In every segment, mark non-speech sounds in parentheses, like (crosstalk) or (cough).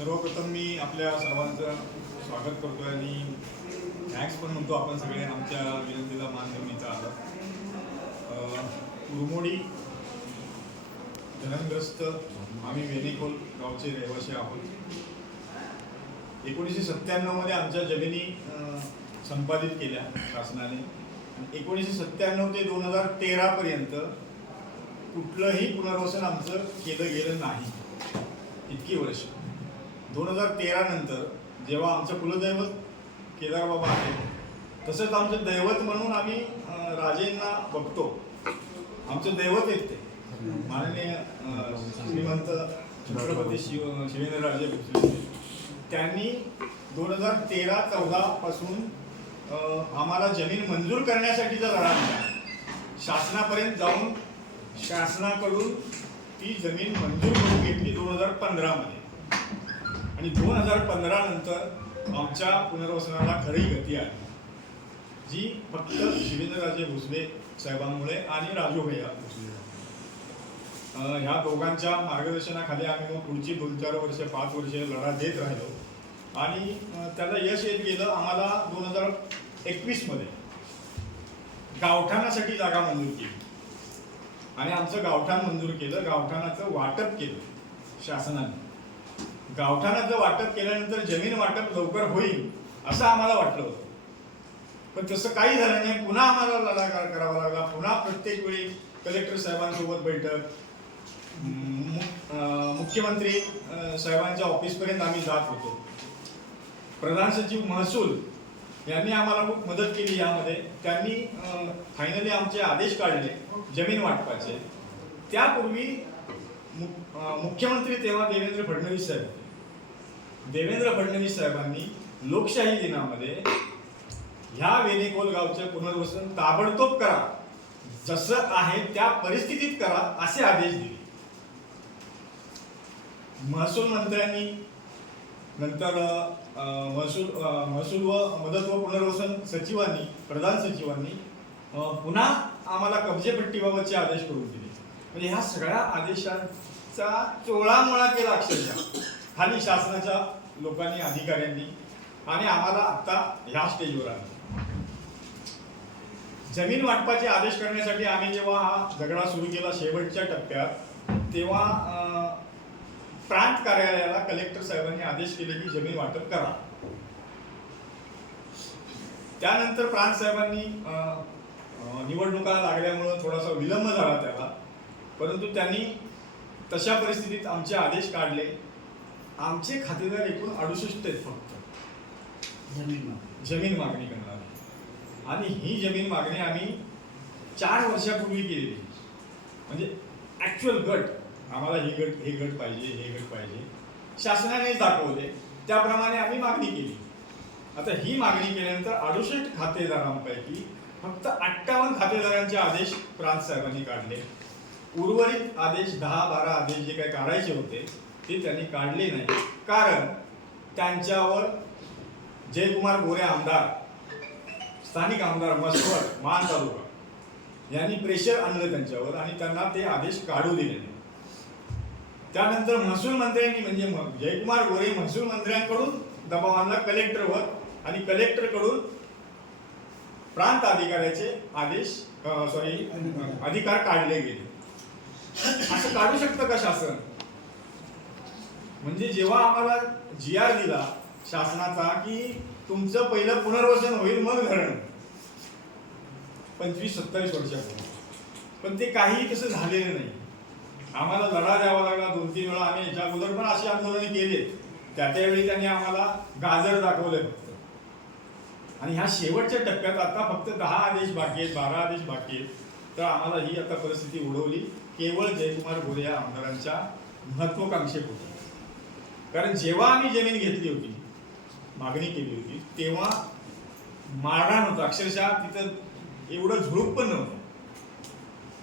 सर्वप्रथम मी आपल्या सर्वांचं स्वागत करतो आणि थँक्स पण म्हणतो आपण सगळे आमच्या विनंतीला मान देऊन इथं आलं. अं, धनग्रस्त आम्ही वेणेकोल गावचे रहिवासी आहोत. एकोणीसशे सत्त्याण्णवमध्ये आमच्या जमिनी संपादित केल्या शासनाने. एकोणीसशे सत्त्याण्णव ते दोन हजार तेरापर्यंत कुठलंही पुनर्वसन आमचं केलं गेलं नाही. इतकी वर्ष. दोन हजार तेरा नंतर जेव्हा आमचं कुलदैवत केदारबाबा आहे तसंच आमचं दैवत म्हणून आम्ही राजेंना बघतो. आमचं दैवत आहेत ते. माननीय श्रीमंत छत्रपती शिव शिवेंद्रराजे भोसले. त्यांनी दोन हजार तेरा चौदा पासून आम्हाला जमीन मंजूर करण्यासाठीचा लढा दिला. शासनापर्यंत जाऊन शासनाकडून ती जमीन मंजूर करून घेतली दोन हजार पंधरामध्ये. आणि दोन हजार पंधरा नंतर आमच्या पुनर्वसनाला खरी गती आली. जी फक्त शिवेंद्रराजे भोसले साहेबांमुळे आणि राजू भैया भोसले. ह्या दोघांच्या मार्गदर्शनाखाली आम्ही मग पुढची दोन चार वर्ष पाच वर्ष लढा देत राहिलो. आणि त्याला यश येत गेलं आम्हाला दोन हजार एकवीसमध्ये गावठाणासाठी जागा मंजूर केली. आणि आमचं गावठाण मंजूर केलं गावठाणाचं वाटप केलं शासनाने. गावठाणाचं वाटप केल्यानंतर जमीन वाटप लवकर होईल असं आम्हाला वाटलं होतं. पण तसं काही झालं नाही. पुन्हा आम्हाला लढाकार करावा लागला. पुन्हा प्रत्येक वेळी कलेक्टर साहेबांसोबत बैठक. मु- मुख्यमंत्री साहेबांच्या ऑफिसपर्यंत आम्ही जात होतो. प्रधान सचिव महसूल यांनी आम्हाला खूप मदत केली यामध्ये. त्यांनी फायनली आमचे आदेश काढले जमीन वाटपाचे. त्यापूर्वी मु- मुख्यमंत्री तेव्हा देवेंद्र फडणवीस साहेब देवेंद्र फडणवीस साहेबांनी लोकशाही दिनामध्ये ह्या वेणेकोल गावचे पुनर्वसन ताबडतोब करा. जसं आहे त्या परिस्थितीत करा असे आदेश दिले. महसूल मंत्र्यांनी नंतर महसूल महसूल व मदत व पुनर्वसन सचिवांनी प्रधान सचिवांनी पुन्हा आम्हाला कब्जेपट्टीबाबतचे आदेश करून दिले. म्हणजे ह्या सगळ्या आदेशांचा चोळामोळा केला अक्षरशः. खाली शासनाच्या लोकांनी अधिकाऱ्यांनी आणि आम्हाला आत्ता ह्या स्टेजवर आलो. जमीन वाटपाचे आदेश करण्यासाठी आम्ही जेव्हा हा झगडा सुरू केला शेवटच्या टप्प्यात तेव्हा प्रांत कार्यालयाला कलेक्टर साहेबांनी आदेश केले की जमीन वाटप करा. त्यानंतर प्रांत साहेबांनी निवडणुका लागल्यामुळं थोडासा विलंब झाला त्याला. परंतु त्यांनी तशा परिस्थितीत आमचे आदेश काढले. आमचे खातेदार एकूण अडुसष्ट आहेत फक्त. जमीन जमीन मागणी करणार. आणि ही जमीन मागणी आम्ही चार वर्षापूर्वी केलेली. म्हणजे ॲक्च्युअल गट. आम्हाला हे गट हे गट पाहिजे हे गट पाहिजे. शासनाने दाखवले. त्याप्रमाणे आम्ही मागणी केली. आता ही मागणी केल्यानंतर अडुसष्ट खातेदारांपैकी फक्त अठ्ठावन्न खातेदारांचे आदेश प्रांत साहेबांनी काढले. उर्वरित आदेश दहा बारा आदेश जे काही काढायचे होते ते त्यांनी काढले नाही. कारण त्यांच्यावर जयकुमार गोरे आमदार स्थानिक आमदार मसवड मान तालुका यांनी प्रेशर आणलं त्यांच्यावर आणि त्यांना ते आदेश काढू दिले नाही. त्यानंतर महसूल मंत्र्यांनी म्हणजे जयकुमार गोरे महसूल मंत्र्यांकडून दबाव आणला कलेक्टरवर आणि कलेक्टरकडून प्रांत अधिकाऱ्याचे आदेश सॉरी अधिकार काढले गेले. असं काढू शकतं का शासन? म्हणजे जेव्हा आम्हाला जी आर दिला शासनाचा की तुमचं पहिलं पुनर्वसन होईल मग धरण. पंचवीस सत्तावीस वर्षापूर्वी. पण ते काही तसं झालेलं नाही. आम्हाला लढा द्यावा लागला. दोन तीन वेळा आम्ही याच्या अगोदर पण अशी आंदोलने केली. त्या त्यावेळी त्यांनी आम्हाला गाजर दाखवले फक्त. आणि ह्या शेवटच्या टप्प्यात आता फक्त दहा आदेश बाकी आहेत बारा आदेश बाकी आहेत. तर आम्हाला ही आता परिस्थिती उडवली. केवळ जयकुमार गोरे या आमदारांच्या महत्वाकांक्षेपोटी कारण जेव्हा आम्ही जमीन घेतली होती मागणी केली होती तेव्हा मारहाण होतं अक्षरशः तिथं एवढं झुळूक पण नव्हतं.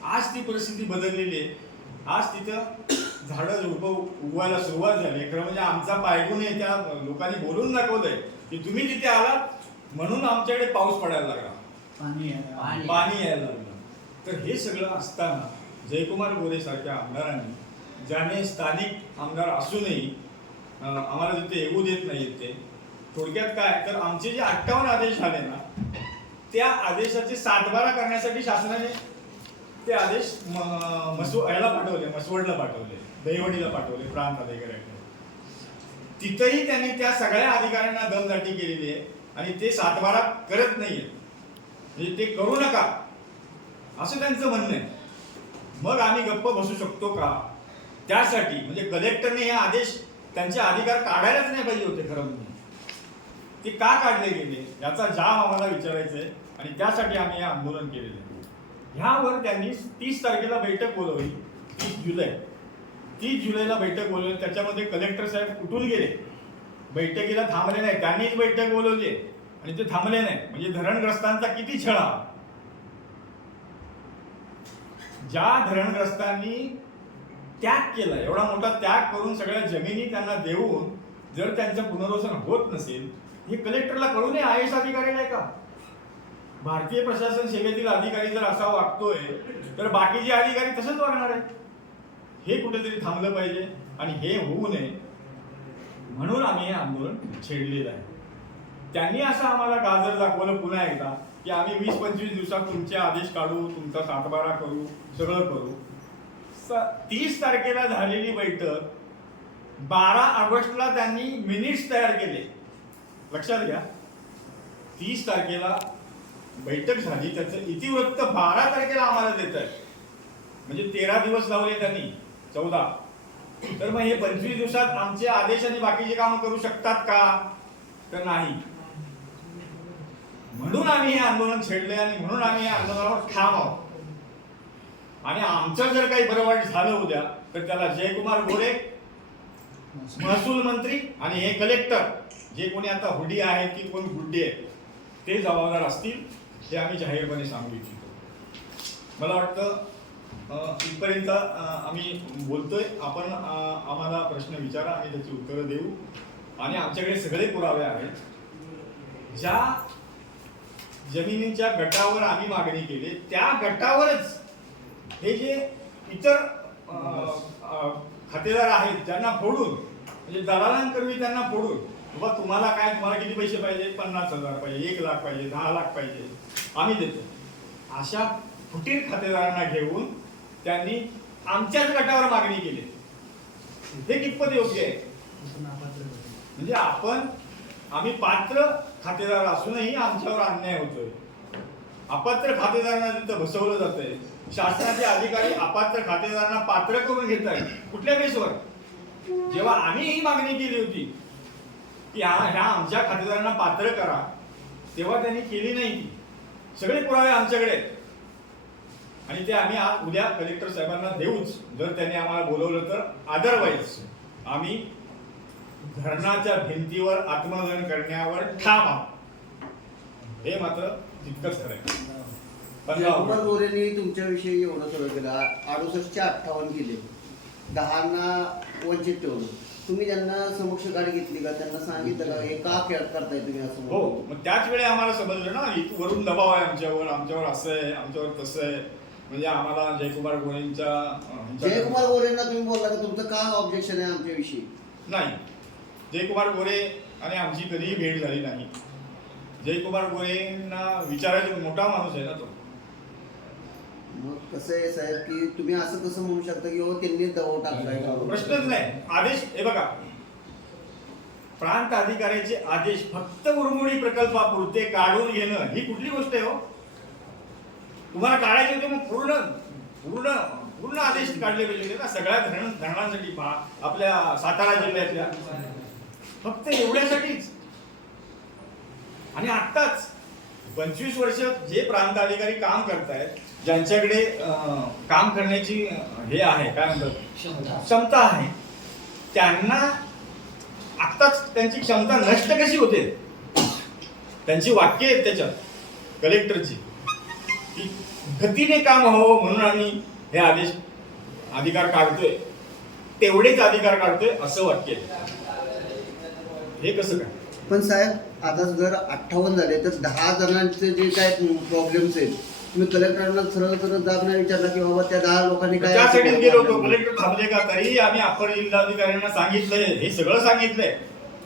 आज ती परिस्थिती बदललेली आहे. आज तिथं झाडं झुडपं उगवायला सुरुवात झाली खरं म्हणजे आमचा पायगुण आहे त्या लोकांनी बोलून दाखवलंय की तुम्ही तिथे आलात म्हणून आमच्याकडे पाऊस पडायला लागला. पाणी आहे. पाणी यायला लागलं. तर हे सगळं असताना जयकुमार गोरे सारख्या आमदारांनी ज्याने स्थानिक आमदार असूनही आम्हाला तिथे येऊ देत नाहीत ते. थोडक्यात काय? तर आमचे जे अठ्ठावन्न आदेश झाले ना त्या आदेशाचे सातबारा करण्यासाठी शासनाने ते आदेश म- मसू याला पाठवले मसवडला पाठवले दहिवडीला पाठवले प्रांत अधिकाऱ्यांकडे तिथेही त्यांनी त्या सगळ्या अधिकाऱ्यांना दमदाटी केलेली आहे आणि ते सातबारा करत नाहीये. म्हणजे ते करू नका. असं त्यांचं म्हणणं आहे. मग आम्ही गप्प बसू शकतो का? त्यासाठी म्हणजे कलेक्टरने हे आदेश त्यांचे अधिकार काढायलाच नाही पाहिजे होते खरं म्हणून. ते का काढले गेले? याचा जाब आम्हाला विचारायचा आहे आणि त्यासाठी आम्ही हे आंदोलन केलेलं आहे. ह्यावर त्यांनी तीस तारखेला बैठक बोलवली तीस जुलै. तीस जुलैला बैठक बोलवली त्याच्यामध्ये कलेक्टर साहेब कुठून गेले? बैठकीला थांबले नाही. त्यांनीच बैठक बोलवली आणि ते थांबले नाही. म्हणजे धरणग्रस्तांचा किती छळा? ज्या धरणग्रस्तांनी त्याग केला एवढा मोठा त्याग करून सगळ्या जमिनी त्यांना देऊन जर त्यांचं पुनर्वसन होत नसेल हे कलेक्टरला कळू नये आय एस अधिकारी नाही का? भारतीय प्रशासन सेवेतील अधिकारी जर असा वागतोय तर बाकीचे अधिकारी तसंच वागणार आहे हे कुठेतरी थांबलं पाहिजे आणि हे होऊ नये म्हणून आम्ही हे आंदोलन छेडलेलं आहे. त्यांनी असं आम्हाला गाजर दाखवलं पुन्हा एकदा की आम्ही वीस पंचवीस दिवसात तुमचे आदेश काढू तुमचा सातबारा करू सगळं करू. तीस तारखेला झालेली बैठक बारा ऑगस्टला त्यांनी मिनिट्स तयार केले. लक्षात घ्या. तीस तारखेला बैठक झाली त्याचं इतिवृत्त बारा तारखेला आम्हाला देत आहे म्हणजे तेरा दिवस लावले त्यांनी चौदा. तर मग हे पंचवीस दिवसात आमचे आदेश आणि बाकीचे काम करू शकतात का? तर नाही. म्हणून आम्ही हे आंदोलन छेडले आणि म्हणून आम्ही हे आंदोलनावर ठाम आहोत. आणि आमचं जर काही बरं वाईट झालं उद्या तर त्याला जयकुमार गोरे महसूल मंत्री आणि हे कलेक्टर जे कोणी आता हुडी आहेत की कोण गुड्डे आहेत ते जबाबदार असतील हे आम्ही जाहीरपणे सांगू इच्छितो. मला वाटतं इथपर्यंत आम्ही बोलतोय. आपण आम्हाला प्रश्न विचारा आम्ही त्याची उत्तरं देऊ. आणि आमच्याकडे सगळे पुरावे आहेत. ज्या जमिनीच्या गटावर आम्ही मागणी केली त्या गटावरच हे जे इतर खातेदार आहेत त्यांना फोडून म्हणजे दलालांकरवी त्यांना फोडून बाबा तुम्हाला काय तुम्हाला किती पैसे पाहिजे? पन्नास हजार पाहिजे एक लाख पाहिजे दहा लाख पाहिजे. आम्ही देतो. अशा फुटीर खातेदारांना घेऊन त्यांनी आमच्याच गटावर मागणी केली. हे कितपत योग्य आहे? म्हणजे आपण आम्ही पात्र खातेदार असूनही आमच्यावर अन्याय होतोय. अपात्र खातेदारांना तिथं बसवलं जातंय. शासनाचे अधिकारी अपात्र खातेदारांना पात्र करून घेत आहेत कुठल्या बेसवर? जेव्हा आम्ही ही मागणी केली होती की ह्या ह्या आमच्या खातेदारांना पात्र करा तेव्हा त्यांनी केली नाही सगळे पुरावे आमच्याकडे आणि ते आम्ही आज उद्या कलेक्टर साहेबांना देऊच जर त्यांनी आम्हाला बोलवलं तर. अदरवाईज आम्ही धरणाच्या भिंतीवर आत्मदहन करण्यावर ठाम आहोत. हे मात्र तितकंच खरं आहे. जयकुमार ऑगस्ट. गोरेंनी तुमच्याविषयी एवढं सगळं केलं. अडुसष्टचे अठ्ठावन्न केले दहांना वंचित ठेवलं. तुम्ही त्यांना समक्ष गाडी घेतली का त्यांना सांगितलं का हे का खेळ करताय तुम्ही असं हो मग त्याच वेळी आम्हाला समजलं ना इथं वरून दबाव आहे आमच्यावर आमच्यावर असं आहे आमच्यावर तसं आहे. म्हणजे आम्हाला जयकुमार गोरेंच्या जयकुमार गोरेंना तुम्ही बोलला का तुमचं का ऑब्जेक्शन आहे आमच्याविषयी? नाही. जयकुमार गोरे आणि आमची कधीही भेट झाली नाही. जयकुमार गोरेंना विचारायचा मोठा माणूस आहे ना तो. मग कसं आहे साहेब की तुम्ही असं कसं म्हणू शकता की हो त्यांनी दबाव टाकलाय. प्रश्नच नाही. आदेश हे बघा. प्रांत अधिकाऱ्याचे आदेश फक्त उरमुडी प्रकल्पापुरते काढून घेणं ही कुठली गोष्ट आहे हो? तुम्हाला काढायचे होते मग पूर्ण पूर्ण पूर्ण आदेश काढले पाहिजे ना? सगळ्या धरण धरणांसाठी पहा. आपल्या सातारा जिल्ह्यातल्या. फक्त एवढ्यासाठीच. आणि आत्ताच पंचवीस वर्ष जे प्रांत अधिकारी काम करतायत ज्यांच्याकडे काम करण्याची हे आहे काय म्हणतात? क्षमता. आहे. त्यांना आत्ताच त्यांची क्षमता नष्ट कशी होते? त्यांची वाक्य आहेत त्याच्यात कलेक्टरची. की गतीने काम व्हावं म्हणून आम्ही हे आदेश अधिकार काढतोय. तेवढेच अधिकार काढतोय असं वाक्य आहे. हे कसं काय? पण साहेब आता जर अठ्ठावन्न झाले तर दहा जणांचे जे काय प्रॉब्लेम्स आहेत तुम्ही कलेक्टरांना सरळ सरळ जाब नाही विचारला की बाबा त्या दहा लोकांनी काय त्यासाठीच गेलो होतो कलेक्टर थांबले का तरी आम्ही अप्पर जिल्हाधिकाऱ्यांना सांगितलंय. हे सगळं सांगितलंय.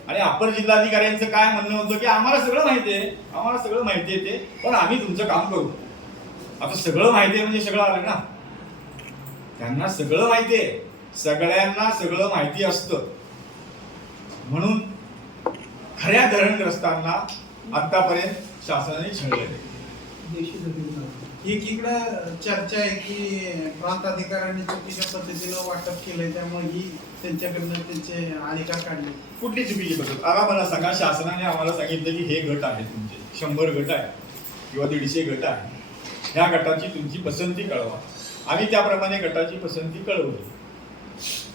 आणि अप्पर जिल्हाधिकाऱ्यांचं काय म्हणणं होतं की आम्हाला सगळं माहिती आहे. आम्हाला सगळं माहिती आहे ते. पण आम्ही तुमचं काम करू. आता सगळं माहिती आहे म्हणजे सगळं आलं ना? त्यांना सगळं माहिती आहे. सगळ्यांना सगळं माहिती असतं. म्हणून खऱ्या धरणग्रस्तांना आतापर्यंत शासनाने छळलंय. एकीकडं चर्चा आहे की प्रांत अधिकाऱ्यांनी चुकीच्या पद्धतीनं वाटप केलंय त्यामुळे ही त्यांच्याकडनं त्यांचे अधिकार काढले. कुठली चुकीची पद्धत? आता मला सांगा शासनाने आम्हाला सांगितलं की हे गट आहे तुमचे शंभर गट आहे किंवा दीडशे गट आहे ह्या गटाची तुमची पसंती कळवा. आम्ही त्याप्रमाणे गटाची पसंती कळवली.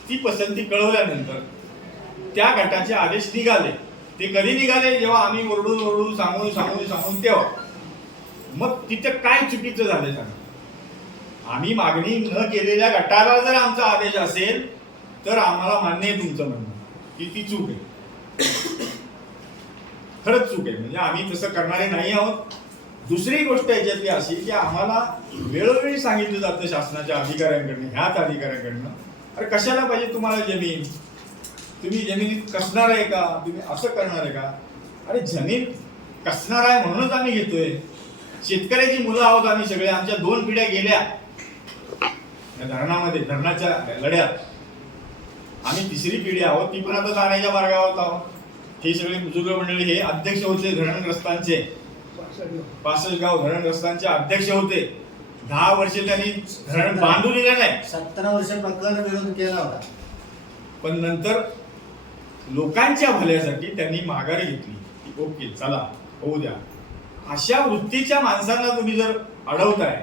ती पसंती कळवल्यानंतर त्या गटाचे आदेश निघाले. ते कधी निघाले जेव्हा आम्ही ओरडून ओरडून सांगून सांगून सांगून तेव्हा? मग तिथं काय चुकीचं झालं सांगा. आम्ही मागणी न केलेल्या गटाला जर आमचा आदेश असेल तर आम्हाला मान्य आहे तुमचं म्हणणं की ती चूक आहे. खरंच चूक आहे. म्हणजे आम्ही तसं करणारे नाही आहोत. दुसरी गोष्ट याच्यातली अशी की आम्हाला वेळोवेळी सांगितलं जातं शासनाच्या अधिकाऱ्यांकडनं ह्याच अधिकाऱ्यांकडनं अरे कशाला पाहिजे तुम्हाला जमीन? तुम्ही जमिनीत कसणार आहे का? तुम्ही असं करणार आहे का? अरे जमीन कसणार आहे म्हणूनच आम्ही घेतोय. शेतकऱ्याची मुलं आहोत आम्ही सगळे. आमच्या दोन पिढ्या गेल्या. या धरणामध्ये धरणाच्या लढ्यात. आम्ही तिसरी पिढी आहोत. ती पण आता जाण्याच्या मार्गावर आहोत. हे सगळे बुजुर्ग मंडळी हे अध्यक्ष होते धरणग्रस्तांचे. पासष्ट गाव धरणग्रस्तांचे अध्यक्ष होते. दहा वर्षे त्यांनी धरण बांधून दिलं नाही. सत्तरा वर्ष प्रकरण विरोध केला होता. पण नंतर लोकांच्या भल्यासाठी त्यांनी माघारी घेतली. की ओके चला होऊ द्या. अशा वृत्तीच्या माणसांना तुम्ही जर अडवताय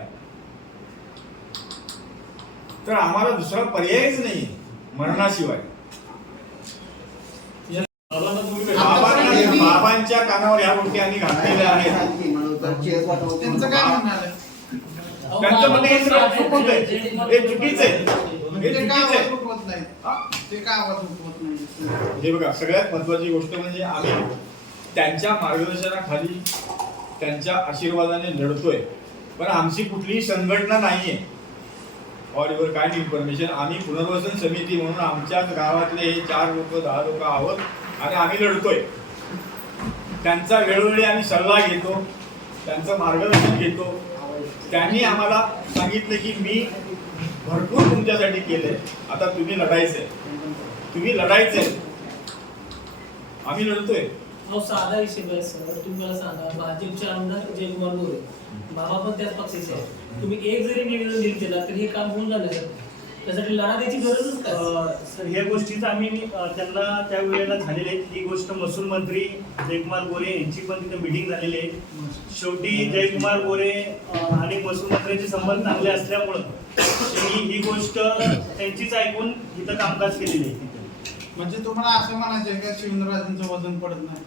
तर आम्हाला दुसरा पर्यायच नाही मरणाशिवाय. बाबांना- बाबांच्या कानावर ह्या गोष्टी आम्ही घातलेल्या आहेत. त्यांचं काय म्हणणं आलं त्यांचं म्हणणं हे सगळं चुकून आहे हे चुकीचं आहे. हे चुकीचं आहे. हा? ते काय आवाज उठवत नाही हे बघा सगळ्यात महत्वाची गोष्ट म्हणजे आम्ही त्यांच्या मार्गदर्शनाखाली त्यांच्या आशीर्वादाने लढतोय. पण आमची कुठलीही संघटना नाहीये. ऑल युअर काइंड इन्फॉर्मेशन आम्ही पुनर्वसन समिती म्हणून आमच्याच गावातले हे चार लोक दहा लोक आहोत आणि आम्ही लढतोय. त्यांचा वेळोवेळी आम्ही सल्ला घेतो त्यांचं मार्गदर्शन घेतो. त्यांनी आम्हाला सांगितलं की मी भरपूर तुमच्यासाठी केले आता तुम्ही लढायचंय. तुम्ही लढायचंय. आम्ही लढतोय. अहो साधा विषय आहे सर. तुम्ही मला सांगा भाजपचे आमदार जयकुमार गोरे बाबा पण त्याच पक्षाचे आहे तुम्ही एक जरी निवेदन दिलं त्याला तर हे काम होऊन झालं सर त्यासाठी लढा द्यायची गरजच काय अ, सर ह्या गोष्टीचं आम्ही अ, त्यांना त्या वेळेला झालेली आहे ही गोष्ट महसूल मंत्री जयकुमार गोरे यांची पण तिथे मिटिंग झालेली आहे. शेवटी जयकुमार गोरे अ, आणि महसूल मंत्र्यांचे संबंध चांगले असल्यामुळं त्यांनी ही गोष्ट त्यांचीच ऐकून इथं कामकाज केलेली आहे. तिथे म्हणजे तुम्हाला असं म्हणायचं आहे का शिवेंद्रराजांचं वजन पडत नाही?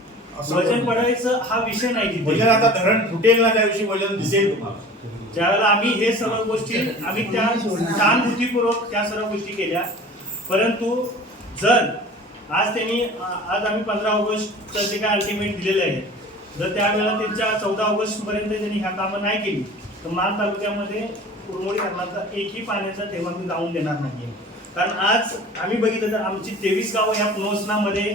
वजन पडायचं हा विषय नाही वजन आता धरण फुटेल ना त्या दिवशी वजन दिसेल तुम्हाला. ज्यावेळेला आम्ही हे सर्व गोष्टी आम्ही त्या सहानुभूतीपूर्वक त्या सर्व गोष्टी केल्या. परंतु जर आज त्यांनी आज आम्ही पंधरा ऑगस्ट जे काय अल्टिमेट दिलेलं आहे जर त्यावेळेला त्यांच्या चौदा ऑगस्ट पर्यंत त्यांनी ह्या कामं नाही केली तर मान तालुक्यामध्ये उरमोडी धरणाचा एकही पाण्याचा तेव्हा मी जाऊन देणार नाहीये. कारण आज आम्ही बघितलं तर आमची तेवीस गावं ह्या पुनवसनामध्ये अ,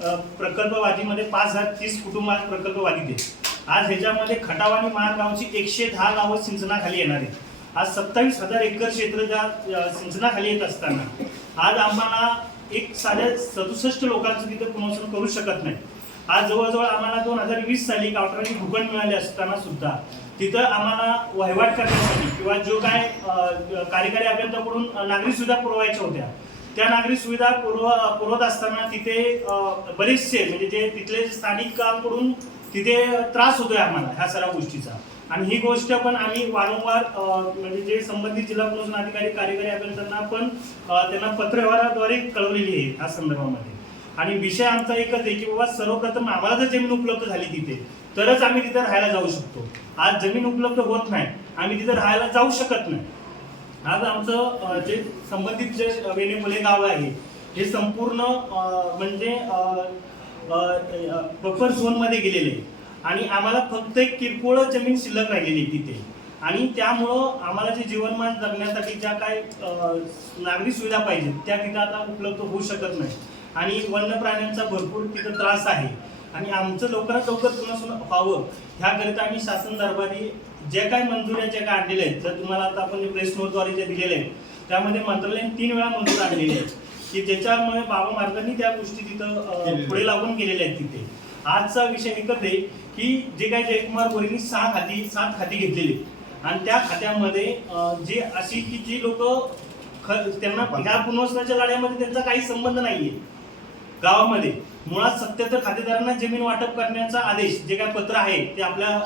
प्रकल्पवादीमध्ये पाच हजार तीस कुटुंब आज दे आहेत आज ह्याच्यामध्ये खटाव आणि महागावची एकशे दहा गावं सिंचनाखाली येणार आहेत. आज सत्तावीस हजार एकर क्षेत्र त्या सिंचनाखाली येत असताना आज आम्हाला एक साध्या सदुसष्ट लोकांचं तिथं पुनर्वसन करू शकत नाही. आज जवळजवळ आम्हाला दोन हजार वीस साली गावठाणाची भूखंड मिळाले असताना सुद्धा तिथं आम्हाला वहिवाट करण्यासाठी किंवा जो काय कार्यकारी अभियंत्याकडून नागरी सुविधा पुरवायच्या होत्या त्या नागरी सुविधा पुरव पुरवत असताना तिथे बरेचसे म्हणजे जे तिथले स्थानिकांकडून तिथे त्रास होतोय आम्हाला ह्या सर्व गोष्टीचा. आणि ही गोष्ट पण आम्ही वारंवार म्हणजे जे संबंधित जिल्हा पुनर्वसन अधिकारी कार्यकारी अभियंत्यांना पण त्यांना पत्रव्यवहाराद्वारे कळवलेली आहे ह्या संदर्भामध्ये. आणि विषय आमचा एकच आहे की बाबा सर्वप्रथम आम्हाला जर जमीन उपलब्ध झाली तिथे तरच आम्ही तिथे राहायला जाऊ शकतो. आज जमीन उपलब्ध होत नाही आम्ही तिथे राहायला जाऊ शकत नाही. आज आमचं जे संबंधित जे वेणेमुले गाव आहे हे संपूर्ण म्हणजे बफर झोनमध्ये गेलेले आणि आम्हाला फक्त एक किरकोळ जमीन शिल्लक राहिलेली तिथे. आणि त्यामुळं आम्हाला जे जीवनमान जगण्यासाठी ज्या काय नागरी सुविधा पाहिजेत त्या तिथं आता उपलब्ध होऊ शकत नाही. आणि वन्य प्राण्यांचा भरपूर तिथं त्रास आहे. आणि आमचं लवकरात लवकर पुन्हा व्हावं ह्याकरिता आम्ही शासन दरबारी जे काय मंजुऱ्या ज्या काय आणलेल्या आहेत जर तुम्हाला आता आपण प्रेस नोटद्वारे जे दिलेले आहेत त्यामध्ये मंत्रालयाने तीन वेळा मंजूर आणलेली आहेत की ज्याच्यामुळे बाबा मार्गांनी त्या गोष्टी तिथं पुढे लागून केलेल्या आहेत तिथे. आजचा विषय एकच आहे की जे काही जयकुमार गोरेंनी सहा खाती सात खाती घेतलेली. आणि त्या खात्यामध्ये जे अशी की जी लोक त्यांना ह्या पुनर्वसनाच्या लढ्यामध्ये त्यांचा काही संबंध नाहीये. गावामध्ये. मुळात सत्याहत्तर खातेदारांना जमीन वाटप करण्याचा आदेश जे काय पत्र आहे ते आपल्या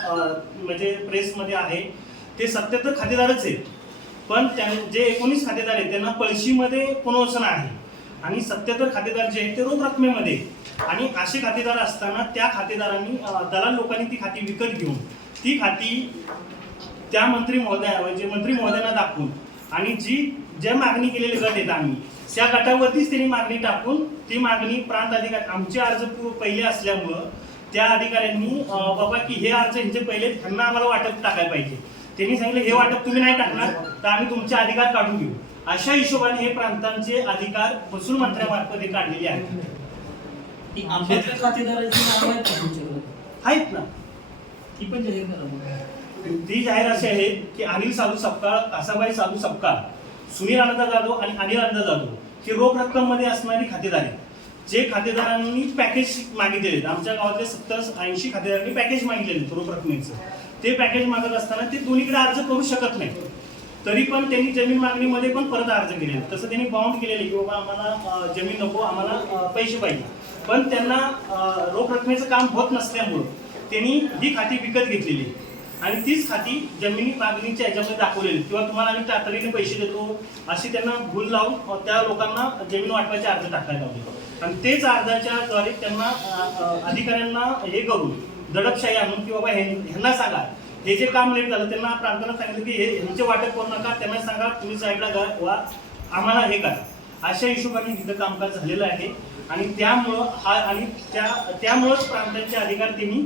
म्हणजे प्रेसमध्ये आहे ते सत्याहत्तर खातेदारच आहेत. पण त्या जे एकोणीस खातेदार आहेत त्यांना पळशीमध्ये पुनर्वसन आहे? आणि सत्याहत्तर खातेदार जे आहेत ते रोख रकमेमध्ये आणि असे खातेदार असताना त्या खातेदारांनी दलाल लोकांनी ती खाती विकत घेऊन ती खाती त्या मंत्री महोदया म्हणजे मंत्री महोदयांना दाखवून आणि जी ज्या मागणी केलेले गट आहेत आम्ही त्या गटावरतीच त्यांनी मागणी टाकून ती मागणी प्रांत अधिकारी आमचे अर्ज पहिले असल्यामुळं त्या अधिकाऱ्यांनी बाबा की हे अर्ज ह्यांचे पहिले त्यांना आम्हाला वाटप टाकायला पाहिजे. त्यांनी सांगितलं हे वाटप तुम्ही नाही टाकणार तर आम्ही तुमचे अधिकार काढून घेऊ. अशा हिशोबाने हे प्रांतांचे अधिकार महसूल मंत्र्यामार्फत हे काढलेले आहेत. खातेदारांची आहेत ना. ती पण जाहीर करा. ती जाहीर असे आहेत की अनिल साधू सपकाळ कासाबाई साधू सपकाळ सुनील आनंद जाधव आणि अनिल आनंद जाधव ही रोख रक्कममध्ये असणारी खातेदार. आहेत जे खातेदारांनी पॅकेज मागितलेले आहेत. आमच्या गावातले सत्तर ऐंशी खातेदारांनी पॅकेज मागितलेले आहेत रोख रकमेचं. ते पॅकेज मागत असताना ते दोन्हीकडे अर्ज करू शकत नाही तरी पण त्यांनी जमीन मागणीमध्ये पण परत अर्ज केले तसं त्यांनी बाउंड केलेले की बाबा आम्हाला जमीन नको आम्हाला पैसे पाहिजे. पण त्यांना रोख रकमेचं काम होत नसल्यामुळं त्यांनी ही खाती विकत घेतलेली आणि तीच खाती जमिनी मागणीच्या याच्यामध्ये दाखवलेली. किंवा तुम्हाला आम्ही तातडीने पैसे देतो अशी त्यांना भूल लावून त्या लोकांना जमीन वाटपाचे अर्ज टाकायला लावले. आणि तेच अर्जाच्या द्वारे त्यांना अधिकाऱ्यांना हे करून दडपशाही आणून की बाबा ह्यांना सांगा. हे जे काम लेट झालं त्यांना प्रांताला सांगितलं की हे ह्यांचे वाटप करू नका त्यांना सांगा तुम्ही साईडला वा आम्हाला हे करा. अशा हिशोबाने तिथं कामकाज झालेलं आहे. आणि त्यामुळं हा आणि त्या त्यामुळंच प्रांतांचे अधिकार त्यांनी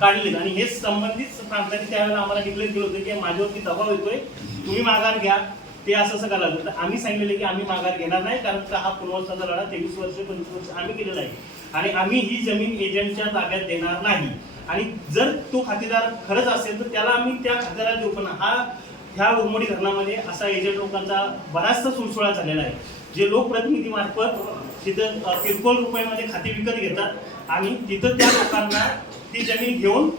काढलेत. आणि हे संबंधित प्रांतांनी त्यावेळेला आम्हाला डिक्लेअर केलं होतं की माझ्यावरती दबाव येतोय. तुम्ही माघार घ्या. ते असं असं करायला लागलं. तर आम्ही सांगितलेलं की आम्ही माघार घेणार नाही कारण का हा पुनर्वसाचा लढा तेवीस वर्ष पंचवीस वर्ष आम्ही केलेला आहे. आणि आम्ही ही जमीन एजंटच्या ताब्यात देणार नाही. आणि जर तो खातेदार खरंच असेल तर त्याला आम्ही त्या खातेदाराला देऊ. पण हा ह्या उरमोडी धरणामध्ये असा एजंट लोकांचा बराचसा सुळसुळा झालेला आहे. जे लोकप्रतिनिधीमार्फत तिथं किरकोळ रुपयामध्ये खाते विकत घेतात. आणि तिथं त्या लोकांना ती जमीन घेऊन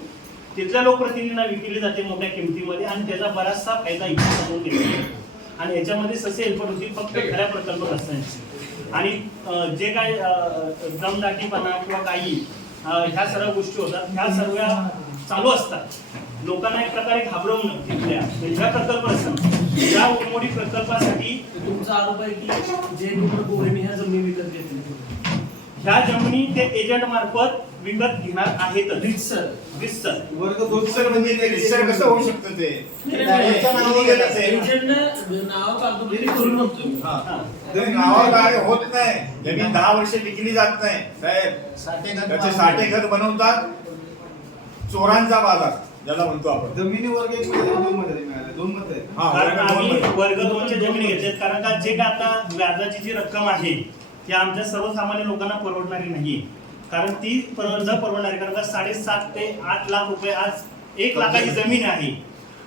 तिथल्या लोकप्रतिनिधींना विकली जाते मोठ्या किमतीमध्ये आणि त्याचा बराचसा फायदा इथे समोर घेतला जातो. आणि याच्यामध्ये ससे हेल्पर होती फक्त खऱ्या प्रकल्पग्रस्तांची आणि जे काय दमदाटीपणा किंवा काही ह्या सर्व गोष्टी होतात ह्या सर्व चालू असतात. लोकांना एक प्रकारे घाबरवणं तिथल्या. म्हणजे ह्या असतात या उरमोडी प्रकल्पासाठी तुमचा आरोप आहे की जे गोरे मी ह्या जमिनी विकत घेतली. ह्या जमिनी ते एजंट मार्फत विकत घेणार रीतसर रितसर. वर्ग दोन सर म्हणजे ते कसं होऊ शकतं ते? त्यांच्या नावावर हा. नावावर कार्य होत नाही जमीन दहा वर्ष विकली जात नाही साहेब त्याचे साठे खत बनवतात चोरांचा बाजार ज्याला म्हणतो आपण. जमिनी वर्ग एक मध्ये दोन मध्ये मिळाले दोन मध्ये. आहेत. हा कारण वर्ग दोन आम्ही मध्ये. वर्ग दोनच्या जमिनी घेतल्यात कारण का जे काय आता व्याजाची जी रक्कम आहे ती आमच्या सर्वसामान्य लोकांना परवडणारी नाहीये. कारण ती न परवडणारी कारण का साडेसात ते आठ लाख रुपये आज एक लाखाची जमीन आहे.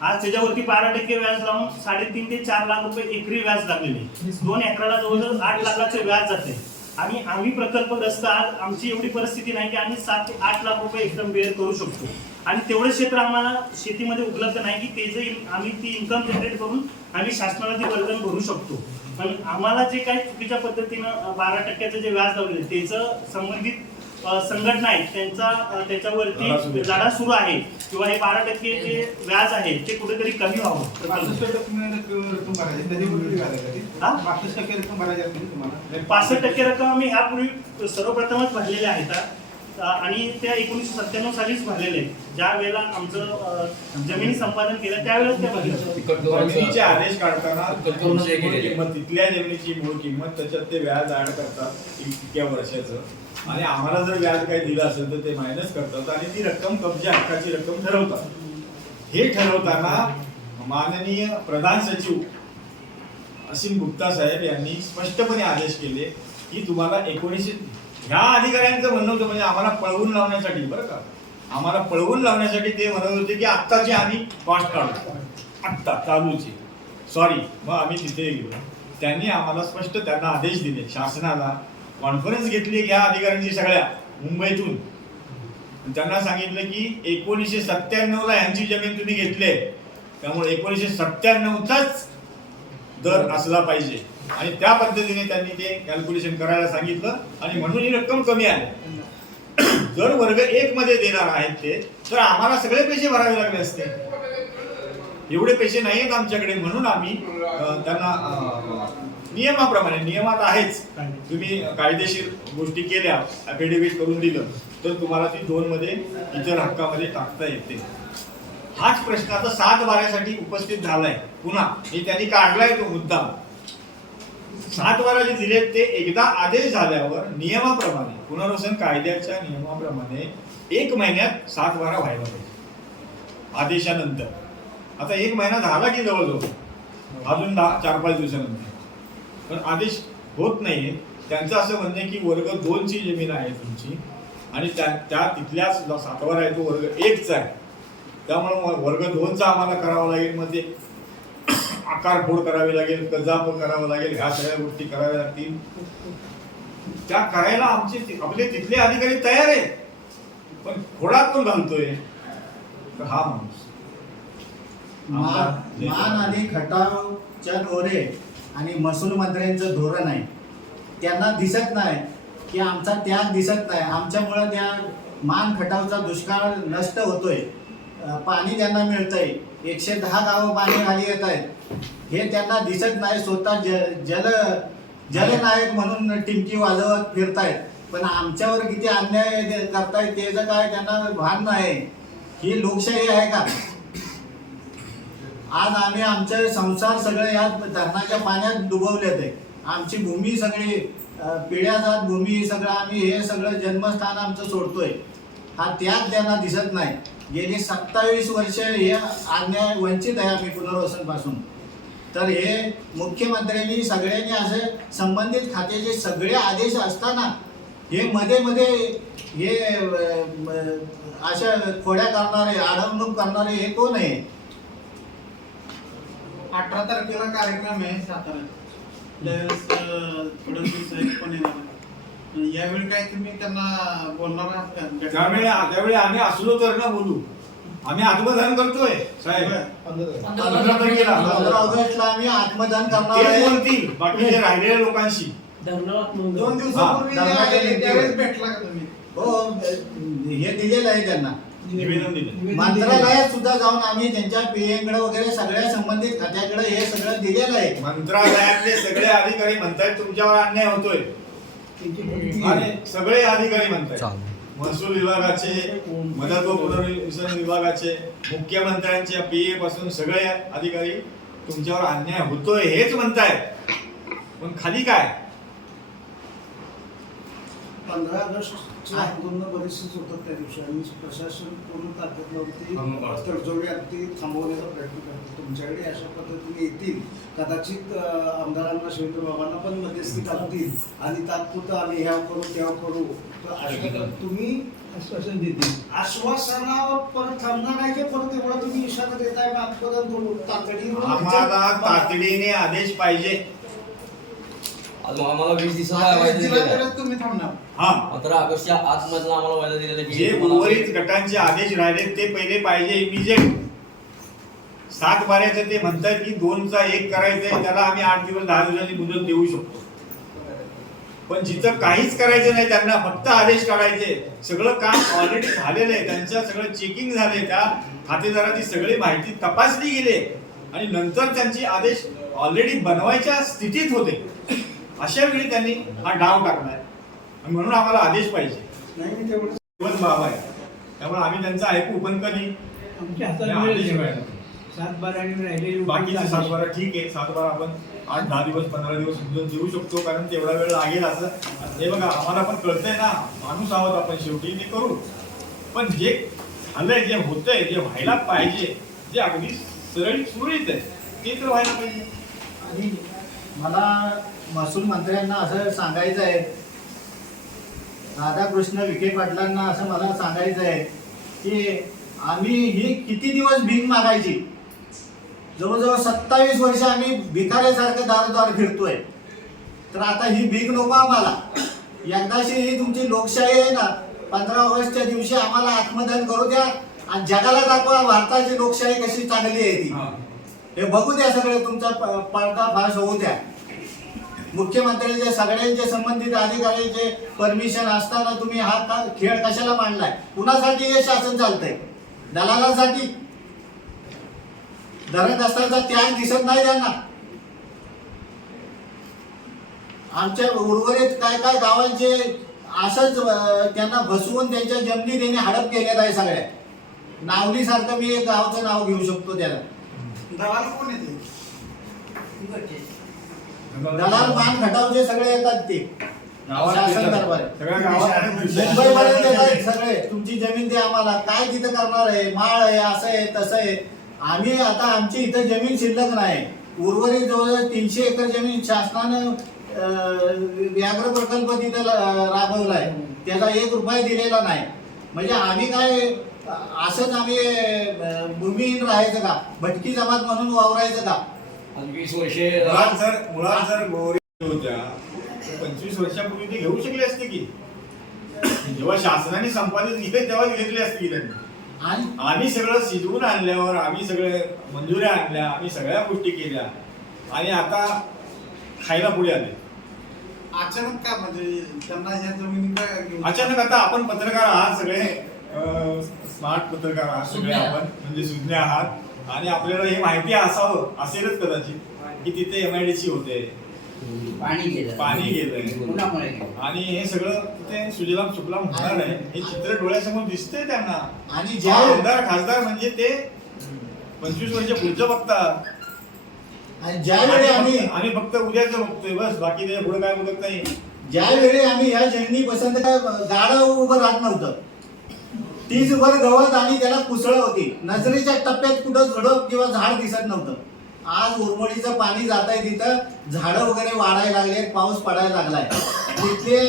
आज त्याच्यावरती बारा टक्के व्याज लावून साडेतीन ते चार लाख रुपये एकरी व्याज लागलेले दोन एकराला जवळजवळ आठ लाखाचं व्याज जाते. आणि आम्ही प्रकल्पग्रस्त आज आमची एवढी परिस्थिती नाही की आम्ही सात ते आठ लाख रुपये एकदम बेअर करू शकतो. आणि तेवढं क्षेत्र आम्हाला शेतीमध्ये उपलब्ध नाही की ते जे आम्ही ती इन्कम जनरेट करून आम्ही शासनाला ते वर्गण भरू शकतो. पण आम्हाला जे काही चुकीच्या पद्धतीनं बारा टक्क्याचं जे व्याज लावलेलं त्याचं संबंधित संघटना आहेत त्यांचा त्याच्यावरती. लढा सुरू आहे. किंवा हे बारा टक्के जे व्याज आहे ते कुठेतरी कमी व्हावं. पासष्ट टक्के रक्कम हा? आम्ही ह्यापूर्वी सर्वप्रथमच भरलेल्या आहेत आणि त्या एकोणीसशे सत्त्याण्णव सालीच भरलेले आहेत. ज्या वेळेला आमचं जमिनी संपादन केलं त्यावेळेस त्या जमिनीचे आदेश काढताना. किंमत तिथल्या जमिनीची मूळ किंमत त्याच्यात ते व्याज ऍड करतात इतक्या वर्षाचं. आणि आम्हाला जर व्याज काही दिलं असेल तर ते मायनस करतात आणि ती रक्कम कब्जा हक्काची रक्कम ठरवतात. हे ठरवताना माननीय प्रधान सचिव असीम गुप्ता साहेब यांनी स्पष्टपणे आदेश केले की तुम्हाला एकोणीसशे ह्या अधिकाऱ्यांचं म्हणणं होतं म्हणजे आम्हाला पळवून लावण्यासाठी बरं का? आम्हाला पळवून लावण्यासाठी ते म्हणत होते की आत्ताची आम्ही कॉस्ट काढू. आत्ता चालूची. सॉरी मग आम्ही तिथे गेलो. त्यांनी आम्हाला स्पष्ट त्यांना आदेश दिले. शासनाला कॉन्फरन्स घेतली ह्या अधिकाऱ्यांची सगळ्या मुंबईतून. त्यांना सांगितलं की एकोणीसशे सत्त्याण्णवला यांची जमीन तुम्ही घेतली त्यामुळे एकोणीसशे सत्त्याण्णवचाच दर असला पाहिजे. आणि त्या पद्धतीने त्यांनी ते कॅल्क्युलेशन करायला सांगितलं आणि म्हणून ही रक्कम कमी आली. (clears throat) जर वर्ग एक मध्ये देणार आहेत ते तर आम्हाला सगळे पैसे भरावे लागले असते. एवढे पैसे नाही आहेत आमच्याकडे म्हणून आम्ही त्यांना नियमाप्रमाणे नियमात आहेच. तुम्ही कायदेशीर गोष्टी केल्या अफिडेव्हिट करून दिलं तर तुम्हाला ती दोन मध्ये इतर हक्कामध्ये टाकता येते. हाच प्रश्न आता सात बाऱ्यासाठी उपस्थित झालाय. पुन्हा हे त्यांनी काढलाय तो मुद्दा. सात बारा जे दिलेत ते एकदा आदेश झाल्यावर नियमाप्रमाणे पुनर्वसन कायद्याच्या नियमाप्रमाणे एक महिन्यात सात वारा व्हायला पाहिजे. आदेशानंतर. आता एक महिना झाला की जवळजवळ. अजून दहा चार पाच दिवसानंतर. पण आदेश होत नाही त्यांचं असं म्हणणं आहे की वर्ग दोनची जमीन आहे तुमची आणि त्या त्या तिथल्याच सातवारा आहे तो वर्ग एकचा आहे. त्यामुळे वर्ग दोनचा आम्हाला करावा लागेल. मग ते आकार फोड करावी लागेल कजाप करावं लागेल ह्या सगळ्या गोष्टी कराव्या लागतील. त्या करायला आमचे आपले तिथले अधिकारी तयार आहे पण खोडात पण घालतोय. तर हा माणूस. मान आणि खटावच्या दोरे आणि महसूल मंत्र्यांचं धोरण आहे. त्यांना दिसत नाही की आमचा त्याग दिसत नाही. आमच्यामुळं त्या मान खटावचा दुष्काळ नष्ट होतोय. पाणी त्यांना मिळतंय. एकशे दहा गावं पाणी खाली येत आहेत. हे त्यांना दिसत नाही स्वतः ज जल जलनायक म्हणून टिमकी वाजवत फिरतायत. पण आमच्यावर किती अन्याय ते करतायत त्याचं काय त्यांना भान नाही. ही लोकशाही आहे का? आज आम्ही आमचे संसार सगळे या धरणाच्या पाण्यात डुबवलेत आहे. आमची भूमी सगळी अं, पिढ्याजात भूमी सगळं आम्ही हे सगळं जन्मस्थान आमचं सोडतोय. हा त्याच त्यांना दिसत नाही. गेली सत्तावीस वर्ष हे आज्ञा वंचित आहे आम्ही पुनर्वसनपासून तर हे मुख्यमंत्र्यांनी सगळ्यांनी असे संबंधित खात्याचे सगळे आदेश असताना हे मध्ये मध्ये हे अशा खोड्या करणारे अडवणूक करणारे हे कोण आहे? अठरा तारखेला कार्यक्रम आहे साताऱ्यात त्यावेळेस अं, पण येणार यावेळी काय तुम्ही त्यांना बोलणार आहात का? त्यावेळी त्यावेळी आम्ही असलो तर ना बोलू. आम्ही आत्मदान करतोय साहेब. पंधरा तारखेला. पंधरा ऑगस्टला आम्ही आत्मदान करणार ते आहे. बोलतील बाकीच्या राहिलेल्या लोकांशी. दोन दिवसापूर्वी हा, आलेले. त्यावेळेस भेटला का तुम्ही? हो हे दिलेलं आहे त्यांना. निवेदन दिले. मंत्रालयात सुद्धा जाऊन आम्ही त्यांच्या पीएकडे वगैरे सगळ्या संबंधित खात्याकडे हे सगळं दिलेलं आहे. मंत्रालयातले सगळे अधिकारी म्हणतायत तुमच्यावर अन्याय होतोय. आणि सगळे अधिकारी म्हणतायत. महसूल विभागाचे मदत व पुनर्वसन विभागाचे मुख्यमंत्र्यांच्या पीए पासून सगळे अधिकारी तुमच्यावर अन्याय होतोय हेच म्हणतायत. पण खाली काय? पंधरा ऑगस्टचे आंदोलन बरेचसेच होतात त्या दिवशी. आणि प्रशासन पूर्ण ताकद लावते तडजोडी अगदी थांबवण्याचा प्रयत्न करते. तुमच्याकडे अशा पद्धतीने येतील. कदाचित आमदारांना शिवेंद्र बाबांना पण मध्यस्थी घालतील आणि तात्पुरतं आम्ही ह्या करू तेव्हा करू. तर अशा तुम्ही आश्वासन देतील. आश्वासनावर परत थांबणार नाही की परत? एवढा तुम्ही इशारा देताय तातडीने आदेश पाहिजे. आज आम्हाला वीस तुम्ही थांबणार. हा. पंधरा ऑगस्टच्या आतमधला आम्हाला जे उर्वरित गटांचे आदेश राहिले ते पहिले पाहिजे इमिजिएट सात बाऱ्याचं ते म्हणतात की दोनचा एक करायचंय त्याला आम्ही आठ दिवस दहा दिवसाची मुदत देऊ शकतो. पण जिथं काहीच करायचं नाही त्यांना फक्त आदेश काढायचे. सगळं काम ऑलरेडी झालेलं आहे. त्यांच्या सगळं चेकिंग झाले त्या खातेदाराची सगळी माहिती तपासली गेली आणि नंतर त्यांचे आदेश ऑलरेडी बनवायच्या स्थितीत होते. अशा वेळी त्यांनी हा डाव टाकलाय. आणि म्हणून आम्हाला आदेश पाहिजे. नाही तेवढं जीवन बाब आहे. त्यामुळे आम्ही त्यांचं ऐकू पण कधी आमच्या हातात वेळ मिळाला. सात बारा आणि राहिलेली बाकीचे सातबारा ठीक आहे. सातबारा आपण आठ दहा दिवस पंधरा दिवस मुदत देऊ शकतो कारण तेवढा वेळ लागेल असं. हे बघा आम्हाला पण कळतंय ना माणूस आहोत आपण शेवटी ते करू. पण जे झालंय जे होतंय जे व्हायला पाहिजे जे अगदी सरळ सुरळीत आहे ते तर व्हायला पाहिजे. आणि मला महसूल मंत्र्यांना असं सांगायचं आहे. राधाकृष्ण विखे पाटलांना असं मला सांगायचं आहे की आम्ही ही किती दिवस भीक मागायची? जवळजवळ सत्तावीस वर्ष आम्ही भिकाऱ्यासारखं दारोदार फिरतोय. तर आता ही भीक नको आम्हाला. एकदाशी ही तुमची लोकशाही आहे ना पंधरा ऑगस्टच्या दिवशी आम्हाला आत्मदान करू द्या आणि जगाला दाखवा भारताची लोकशाही कशी चांगली आहे ती. हे. बघू द्या सगळे तुमचा पडदा फाश होऊ द्या. मुख्यमंत्र्यांचे सगळ्यांचे संबंधित अधिकाऱ्यांचे परमिशन असताना तुम्ही हा का खेळ कशाला मांडलाय? कुणासाठी हे शासन चालतंय? दलालांसाठी? धरण असताना त्याग दिसत नाही त्यांना. आमच्या उर्वरित काय काय गावांचे असंच त्यांना फसवून त्यांच्या जमिनी त्यांनी हडप केल्यात आहे सगळ्या. नावली सारखं मी एक गावचं नाव घेऊ शकतो त्याला. दलाल कोण येते दलाल मान खटावचे सगळे येतात ते. शासन दरबार. सगळ्या गावात मुंबईपर्यंत येतात सगळे. तुमची जमीन द्या आम्हाला. काय तिथं करणार आहे? माळ आहे असं आहे तसं आहे. आम्ही आता आमची इथं जमीन शिल्लक नाही. उर्वरित जवळजवळ तीनशे एकर जमीन शासनानं व्याघ्र प्रकल्प तिथं राबवलाय. त्याचा एक रुपया दिलेला नाही. म्हणजे आम्ही काय असंच आम्ही भूमिहीन राहायचं का? भटकी जमात म्हणून वावरायचं का? वीस वर्षे मुळात जर मुळात जर गोरी होत्या पंचवीस वर्षापूर्वी ते घेऊ शकले असते की? जेव्हा शासनाने संपादित केले तेव्हा घेतले असते की त्यांनी? आणि? आम्ही सगळं शिजवून आणल्यावर आम्ही सगळे मंजुऱ्या आणल्या आम्ही सगळ्या गोष्टी केल्या आणि आता खायला पुढे आले. अचानक का म्हणजे त्यांना ह्या जमिनी काय अचानक आता आपण पत्रकार आहात सगळे स्मार्ट पत्रकार आहात सगळे. आपण म्हणजे सुज्ञ आहात. आणि आपल्याला हे माहिती असावं असेलच कदाचित की तिथे एमआयडीसी होते. पाणी गेलं. पाणी गेलंय. आणि हे सगळं तिथे सुजलाम सुफलाम होणार आहे. हे चित्र डोळ्यासमोर दिसतंय त्यांना. आणि ज्या आमदार खासदार म्हणजे ते पंचवीस वर्ष पुढचं बघतात. आणि ज्यावेळी आम्ही आम्ही फक्त उद्याचं बघतोय बस. बाकी ते पुढे काय बघत नाही. ज्यावेळी आम्ही या पसंत काय गाडा उभं राहत नव्हतं. तीच वर गवत आणि त्याला कुसळ होती. नजरेच्या टप्प्यात कुठं झडप किंवा झाड दिसत नव्हतं. आज उरमडीचं पाणी जात आहे तिथं. झाडं वगैरे वाढायला लागले पाऊस पडायला लागलाय. तिथले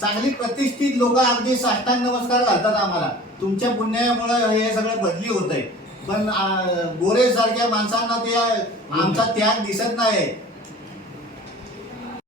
चांगली प्रतिष्ठित लोक अगदी साष्टांग नमस्कार घालतात आम्हाला. तुमच्या पुण्यामुळे हे सगळं बदली होत आहे पण गोरे सारख्या माणसांना ते आमचा त्याग दिसत नाही